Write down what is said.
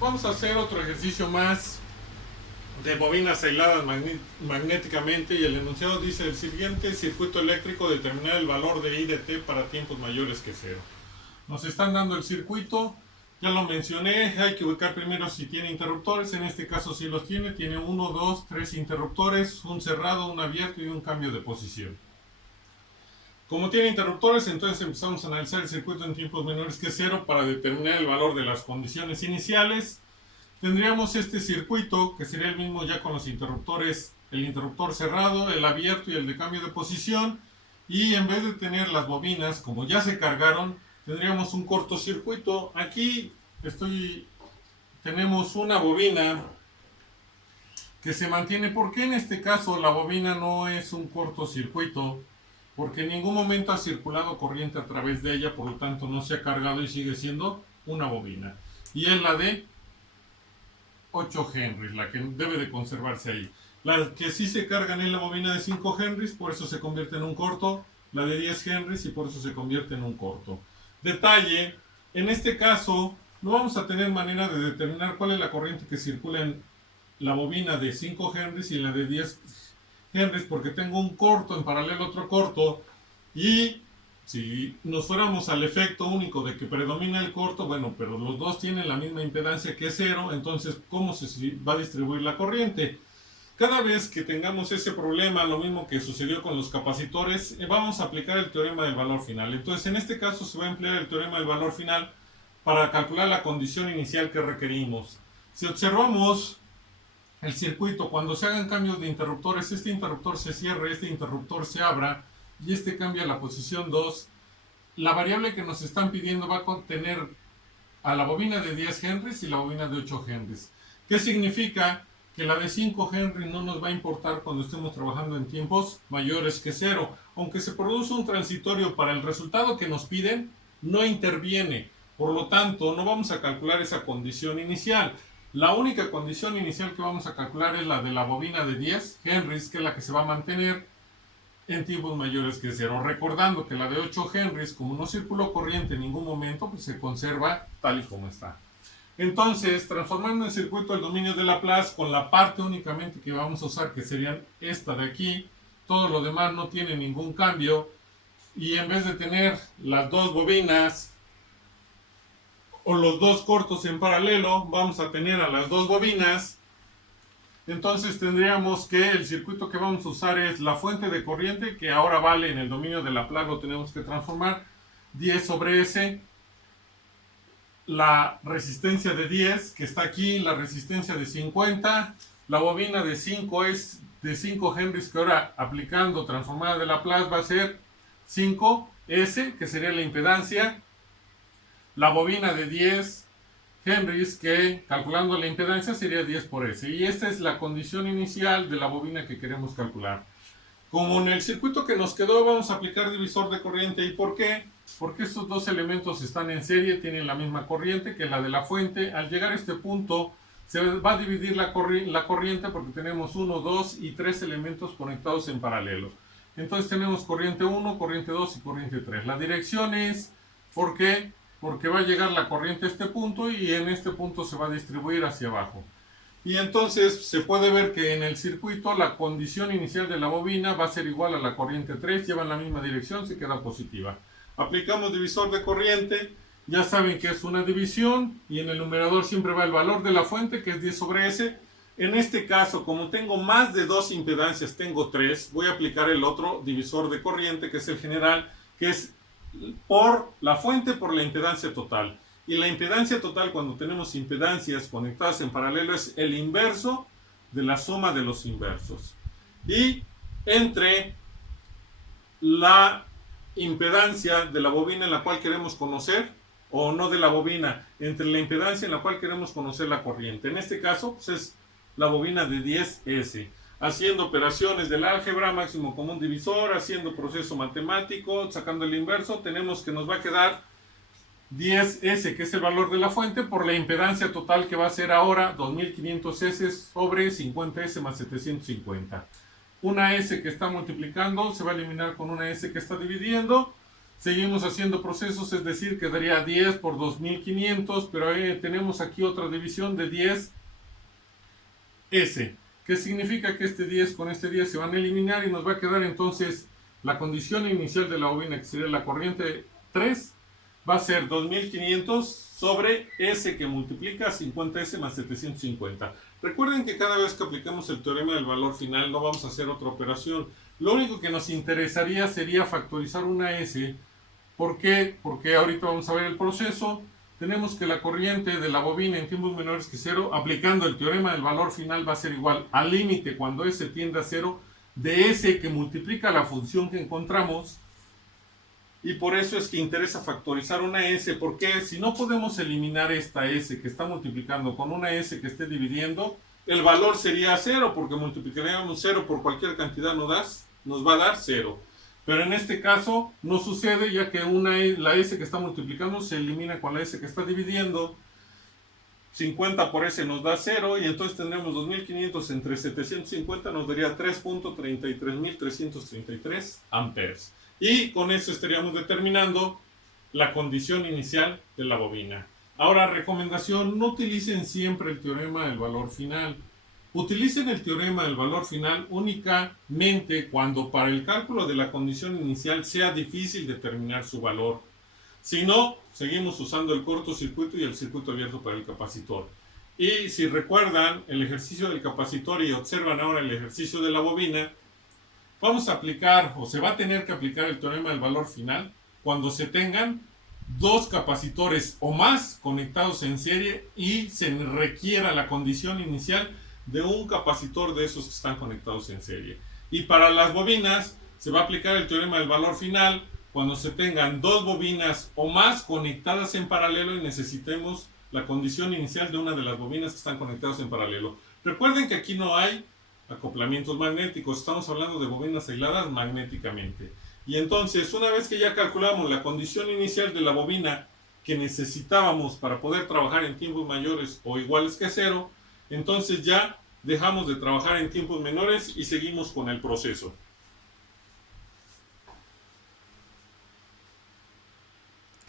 Vamos a hacer otro ejercicio más de bobinas aisladas magnéticamente y el enunciado dice el siguiente: circuito eléctrico, determinar el valor de I de T para tiempos mayores que cero. Nos están dando el circuito, ya lo mencioné, hay que ubicar primero si tiene interruptores, en este caso sí los tiene 1, 2, 3 interruptores, un cerrado, un abierto y un cambio de posición. Como tiene interruptores, entonces empezamos a analizar el circuito en tiempos menores que cero para determinar el valor de las condiciones iniciales. Tendríamos este circuito que sería el mismo ya con los interruptores, el interruptor cerrado, el abierto y el de cambio de posición, y en vez de tener las bobinas como ya se cargaron, tendríamos un cortocircuito. Aquí tenemos una bobina que se mantiene. ¿Por qué en este caso la bobina no es un cortocircuito? Porque en ningún momento ha circulado corriente a través de ella, por lo tanto no se ha cargado y sigue siendo una bobina. Y es la de 8 Henry, la que debe de conservarse ahí. La que sí se cargan es la bobina de 5 Henry, por eso se convierte en un corto. La de 10 Henry y por eso se convierte en un corto. Detalle, en este caso no vamos a tener manera de determinar cuál es la corriente que circula en la bobina de 5 Henry y la de 10 Henry, porque tengo un corto en paralelo a otro corto, y si nos fuéramos al efecto único de que predomina el corto, bueno, pero los dos tienen la misma impedancia que es cero, entonces ¿cómo se va a distribuir la corriente? Cada vez que tengamos ese problema, lo mismo que sucedió con los capacitores, vamos a aplicar el teorema del valor final. Entonces en este caso se va a emplear el teorema del valor final para calcular la condición inicial que requerimos. Si observamos el circuito, cuando se hagan cambios de interruptores, este interruptor se cierra, este interruptor se abra y este cambia la posición 2, la variable que nos están pidiendo va a contener a la bobina de 10 Henry y la bobina de 8 Henry. ¿Qué significa? Que la de 5 Henry no nos va a importar cuando estemos trabajando en tiempos mayores que cero. Aunque se produce un transitorio para el resultado que nos piden, no interviene. Por lo tanto, no vamos a calcular esa condición inicial. La única condición inicial que vamos a calcular es la de la bobina de 10 Henry, que es la que se va a mantener en tiempos mayores que cero. Recordando que la de 8 Henry, como no circuló corriente en ningún momento, pues se conserva tal y como está. Entonces, transformando el circuito el dominio de Laplace con la parte únicamente que vamos a usar, que serían esta de aquí, todo lo demás no tiene ningún cambio, y en vez de tener las dos bobinas o los dos cortos en paralelo, vamos a tener a las dos bobinas. Entonces tendríamos que el circuito que vamos a usar es la fuente de corriente, que ahora vale en el dominio de Laplace, lo tenemos que transformar, 10 sobre S, la resistencia de 10 que está aquí, la resistencia de 50, la bobina de 5 es de 5 Henry, que ahora aplicando transformada de Laplace va a ser 5S, que sería la impedancia, la bobina de 10 Henry, que calculando la impedancia sería 10 por S, y esta es la condición inicial de la bobina que queremos calcular. Como en el circuito que nos quedó vamos a aplicar divisor de corriente. ¿Y por qué? Porque estos dos elementos están en serie, tienen la misma corriente que la de la fuente. Al llegar a este punto se va a dividir la corriente porque tenemos 1, 2 y 3 elementos conectados en paralelo. Entonces tenemos corriente 1, corriente 2 y corriente 3. La dirección es, ¿por qué? Porque va a llegar la corriente a este punto y en este punto se va a distribuir hacia abajo. Y entonces se puede ver que en el circuito la condición inicial de la bobina va a ser igual a la corriente 3, llevan la misma dirección, se queda positiva. Aplicamos divisor de corriente, ya saben que es una división y en el numerador siempre va el valor de la fuente, que es 10 sobre S. En este caso, como tengo más de dos impedancias, tengo 3, voy a aplicar el otro divisor de corriente, que es el general, que es por la fuente por la impedancia total. Y la impedancia total, cuando tenemos impedancias conectadas en paralelo, es el inverso de la suma de los inversos. Y entre la impedancia de la bobina en la cual queremos conocer, o no de la bobina, entre la impedancia en la cual queremos conocer la corriente. En este caso, pues es la bobina de 10S. Haciendo operaciones del álgebra, máximo común divisor, haciendo proceso matemático, sacando el inverso, tenemos que nos va a quedar 10S, que es el valor de la fuente, por la impedancia total que va a ser ahora 2500S sobre 50S más 750. Una S que está multiplicando se va a eliminar con una S que está dividiendo, Seguimos haciendo procesos, es decir, quedaría 10 por 2500, pero tenemos aquí otra división de 10S, que significa que este 10 con este 10 se van a eliminar y nos va a quedar entonces la condición inicial de la bobina, que sería la corriente 3, va a ser 2500 sobre S que multiplica 50S más 750. Recuerden que cada vez que aplicamos el teorema del valor final no vamos a hacer otra operación. Lo único que nos interesaría sería factorizar una S. ¿Por qué? Porque ahorita vamos a ver el proceso. Tenemos que la corriente de la bobina en tiempos menores que 0, aplicando el teorema del valor final, va a ser igual al límite cuando S tiende a 0 de S que multiplica la función que encontramos. Y por eso es que interesa factorizar una S, porque si no podemos eliminar esta S que está multiplicando con una S que esté dividiendo, el valor sería 0, porque multiplicaríamos 0 por cualquier cantidad nos va a dar 0. Pero en este caso no sucede, ya que la S que está multiplicando se elimina con la S que está dividiendo. 50 por S nos da 0, y entonces tendremos 2500 entre 750, nos daría 3.33333 amperes. Y con eso estaríamos determinando la condición inicial de la bobina. Ahora, recomendación: no utilicen siempre el teorema del valor final. Utilicen el teorema del valor final únicamente cuando para el cálculo de la condición inicial sea difícil determinar su valor. Si no, seguimos usando el cortocircuito y el circuito abierto para el capacitor. Y si recuerdan el ejercicio del capacitor y observan ahora el ejercicio de la bobina, vamos a aplicar, o se va a tener que aplicar, el teorema del valor final cuando se tengan dos capacitores o más conectados en serie y se requiera la condición inicial de un capacitor de esos que están conectados en serie. Y para las bobinas se va a aplicar el teorema del valor final cuando se tengan dos bobinas o más conectadas en paralelo y necesitemos la condición inicial de una de las bobinas que están conectadas en paralelo. Recuerden que aquí no hay acoplamientos magnéticos, estamos hablando de bobinas aisladas magnéticamente. Y entonces, una vez que ya calculamos la condición inicial de la bobina que necesitábamos para poder trabajar en tiempos mayores o iguales que 0, entonces ya dejamos de trabajar en tiempos menores y seguimos con el proceso.